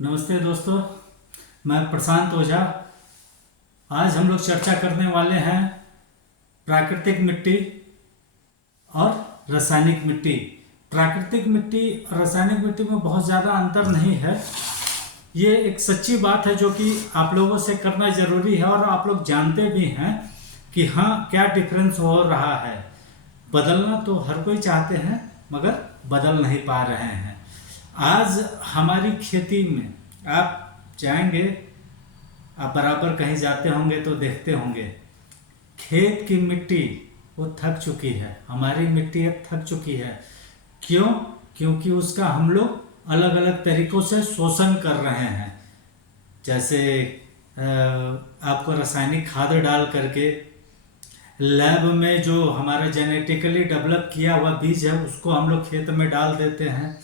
नमस्ते दोस्तों, मैं प्रशांत ओझा। आज हम लोग चर्चा करने वाले हैं प्राकृतिक मिट्टी और रासायनिक मिट्टी। प्राकृतिक मिट्टी और रासायनिक मिट्टी में बहुत ज़्यादा अंतर नहीं है। ये एक सच्ची बात है जो कि आप लोगों से करना ज़रूरी है और आप लोग जानते भी हैं कि हाँ, क्या डिफरेंस हो रहा है। बदलना तो हर कोई चाहते हैं मगर बदल नहीं पा रहे हैं। आज हमारी खेती में आप जाएंगे, आप बराबर कहीं जाते होंगे तो देखते होंगे खेत की मिट्टी वो थक चुकी है। हमारी मिट्टी अब थक चुकी है। क्यों? क्योंकि उसका हम लोग अलग अलग तरीकों से शोषण कर रहे हैं। जैसे आपको रासायनिक खाद डाल करके लैब में जो हमारा जेनेटिकली डेवलप किया हुआ बीज है उसको हम लोग खेत में डाल देते हैं,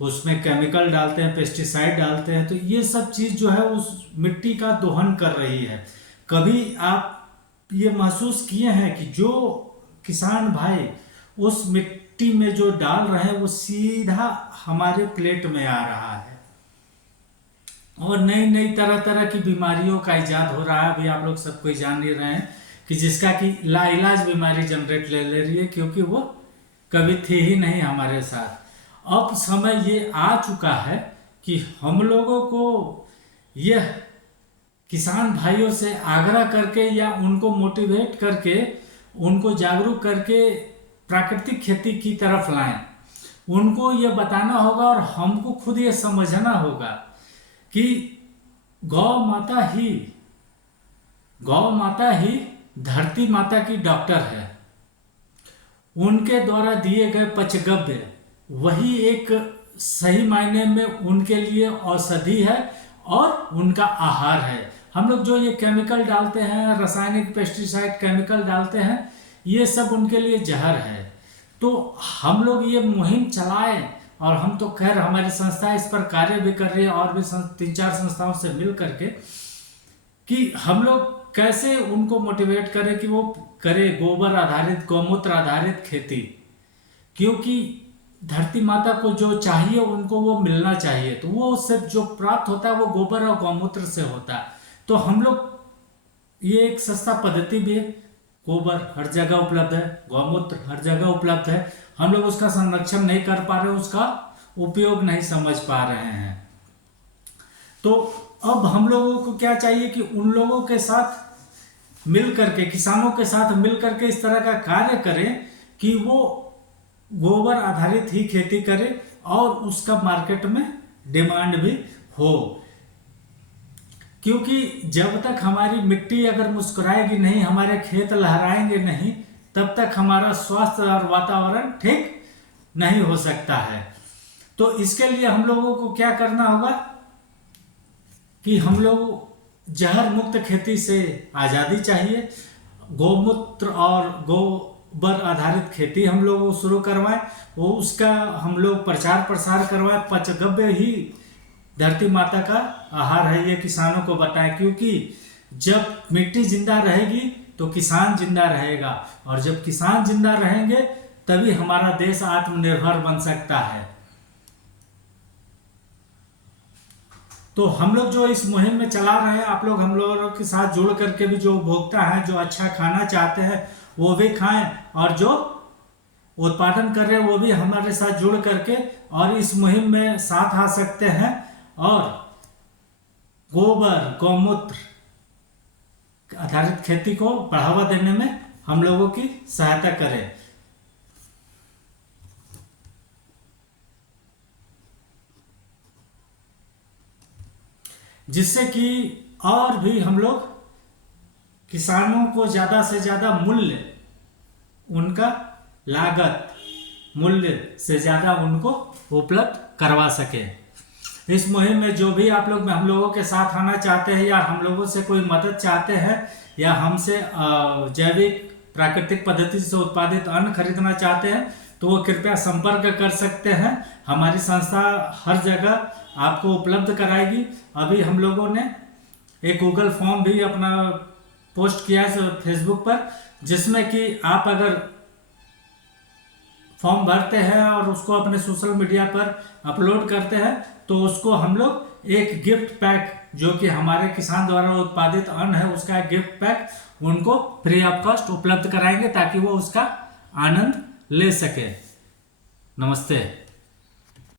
उसमें केमिकल डालते हैं, पेस्टिसाइड डालते हैं। तो ये सब चीज़ जो है उस मिट्टी का दोहन कर रही है। कभी आप ये महसूस किए हैं कि जो किसान भाई उस मिट्टी में जो डाल रहे हैं वो सीधा हमारे प्लेट में आ रहा है और नई नई तरह तरह की बीमारियों का इजाद हो रहा है। अभी आप लोग सब कोई जान ही रहे हैं कि जिसका कि लाइलाज बीमारी जनरेट ले रही है, क्योंकि वो कभी थी ही नहीं हमारे साथ। अब समय ये आ चुका है कि हम लोगों को यह किसान भाइयों से आग्रह करके या उनको मोटिवेट करके, उनको जागरूक करके प्राकृतिक खेती की तरफ लाएं। उनको ये बताना होगा और हमको खुद ये समझना होगा कि गौ माता ही धरती माता की डॉक्टर है। उनके द्वारा दिए गए पचगव्य वही एक सही मायने में उनके लिए औषधि है और उनका आहार है। हम लोग जो ये केमिकल डालते हैं, रासायनिक पेस्टिसाइड केमिकल डालते हैं, ये सब उनके लिए जहर है। तो हम लोग ये मुहिम चलाएं और हम तो खैर हमारी संस्था इस पर कार्य भी कर रही है और भी 3-4 संस्थाओं से मिल करके कि हम लोग कैसे उनको मोटिवेट करें कि वो करे गोबर आधारित, गौमूत्र आधारित खेती। क्योंकि धरती माता को जो चाहिए उनको वो मिलना चाहिए, तो वो उससे जो प्राप्त होता है वो गोबर और गौमूत्र से होता है। तो हम लोग ये एक सस्ता पद्धति भी है। गोबर हर जगह उपलब्ध है, गौमूत्र हर जगह उपलब्ध है। हम लोग उसका संरक्षण नहीं कर पा रहे, उसका उपयोग नहीं समझ पा रहे हैं। तो अब हम लोगों को क्या चाहिए कि उन लोगों के साथ मिल करके, किसानों के साथ मिल करके इस तरह का कार्य करें कि वो गोबर आधारित ही खेती करे और उसका मार्केट में डिमांड भी हो। क्योंकि जब तक हमारी मिट्टी अगर मुस्कुराएगी नहीं, हमारे खेत लहराएंगे नहीं, तब तक हमारा स्वास्थ्य और वातावरण ठीक नहीं हो सकता है। तो इसके लिए हम लोगों को क्या करना होगा कि हम लोग जहर मुक्त खेती से आज़ादी चाहिए। गौमूत्र और गोबर आधारित खेती हम लोग शुरू करवाएं, वो उसका हम लोग प्रचार प्रसार करवाएं। पचगव्य ही धरती माता का आहार है, ये किसानों को बताएं। क्योंकि जब मिट्टी जिंदा रहेगी तो किसान जिंदा रहेगा और जब किसान जिंदा रहेंगे तभी हमारा देश आत्मनिर्भर बन सकता है। तो हम लोग जो इस मुहिम में चला रहे हैं, आप लोग हम लोगों के साथ जुड़ करके भी, जो उपभोक्ता हैं जो अच्छा खाना चाहते हैं वो भी खाएं और जो उत्पादन कर रहे हैं वो भी हमारे साथ जुड़ करके और इस मुहिम में साथ आ सकते हैं और गोबर गौमूत्र आधारित खेती को बढ़ावा देने में हम लोगों की सहायता करें। जिससे कि और भी हम लोग किसानों को ज़्यादा से ज़्यादा मूल्य, उनका लागत मूल्य से ज़्यादा उनको उपलब्ध करवा सके। इस मुहिम में जो भी आप लोग हम लोगों के साथ आना चाहते हैं या हम लोगों से कोई मदद चाहते हैं या हमसे जैविक प्राकृतिक पद्धति से उत्पादित अन्न खरीदना चाहते हैं तो वो कृपया संपर्क कर सकते हैं। हमारी संस्था हर जगह आपको उपलब्ध कराएगी। अभी हम लोगों ने एक गूगल फॉर्म भी अपना पोस्ट किया है फेसबुक पर, जिसमें कि आप अगर फॉर्म भरते हैं और उसको अपने सोशल मीडिया पर अपलोड करते हैं तो उसको हम लोग एक गिफ्ट पैक, जो कि हमारे किसान द्वारा उत्पादित अन्न है, उसका एक गिफ्ट पैक उनको फ्री ऑफ कॉस्ट उपलब्ध कराएंगे ताकि वो उसका आनंद ले सके। नमस्ते।